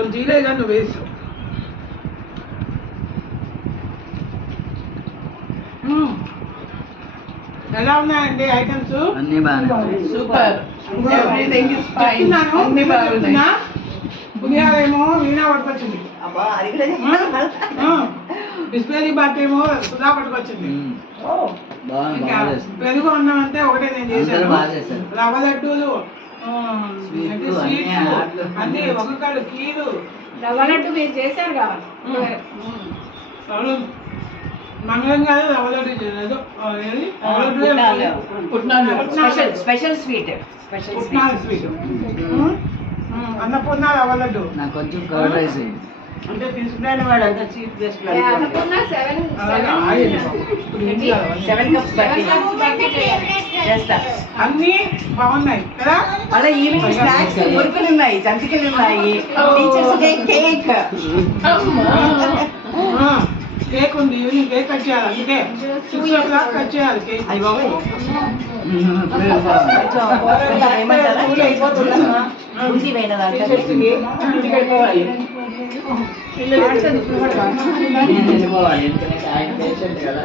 కొంచెం తీరేగా నువ్వు వేసు. ఎలా ఉన్నాయండి ఐటమ్స్? అన్ని బాగున్నాయి. సూపర్. Everything is fine. అన్ని బాగున్నాయి. పులిహార ఏమో వీణా పట్టుకొచ్చింది, బిస్బేరీ బాత్ ఏమో సుధా పట్టుకొచ్చింది. ఇంకా పెరుగు అన్నం అంటే ఒకటే నేను చేశాను. రవ్వ లడ్డూలు, స్వీట్స్ అన్ని, ఒక్కొక్కడు కీరు. రవ్వ లడ్డు మీరు చేశారు కదా, మంగళం కాదు రవ్వ లడ్డు చేయలేదు. Special sweet. పుట్నాల స్వీట్, అన్నపూర్ణ రవ్వ లడ్డు. నాకు కొంచెం కర్డ్ రైస్ అంటే తీసుకురాని వాడు అంతా చీఫ్ గెస్ట్ అనుకున్న 7 కప్స్ బట్టి చేస్తా. అన్ని బాగున్నాయి కదా. అలా ఈవినింగ్ స్నాక్స్ మురుకులు ఉన్నాయి, జంతికలు ఉన్నాయి, టీచర్స్ డే కేక్. కేక్ ఉంది, ఈవినింగ్ కేక్ కట్ చేయాలి. అందుకే 6 o'clock కట్ చేయాలి కేక్. అయ్యి బాబోయ్. బుద్ధి పోయిన దాంట్లో వెళ్ళిపోవాలి. ఎందుకంటే ఆయన పేషెంట్ కదా.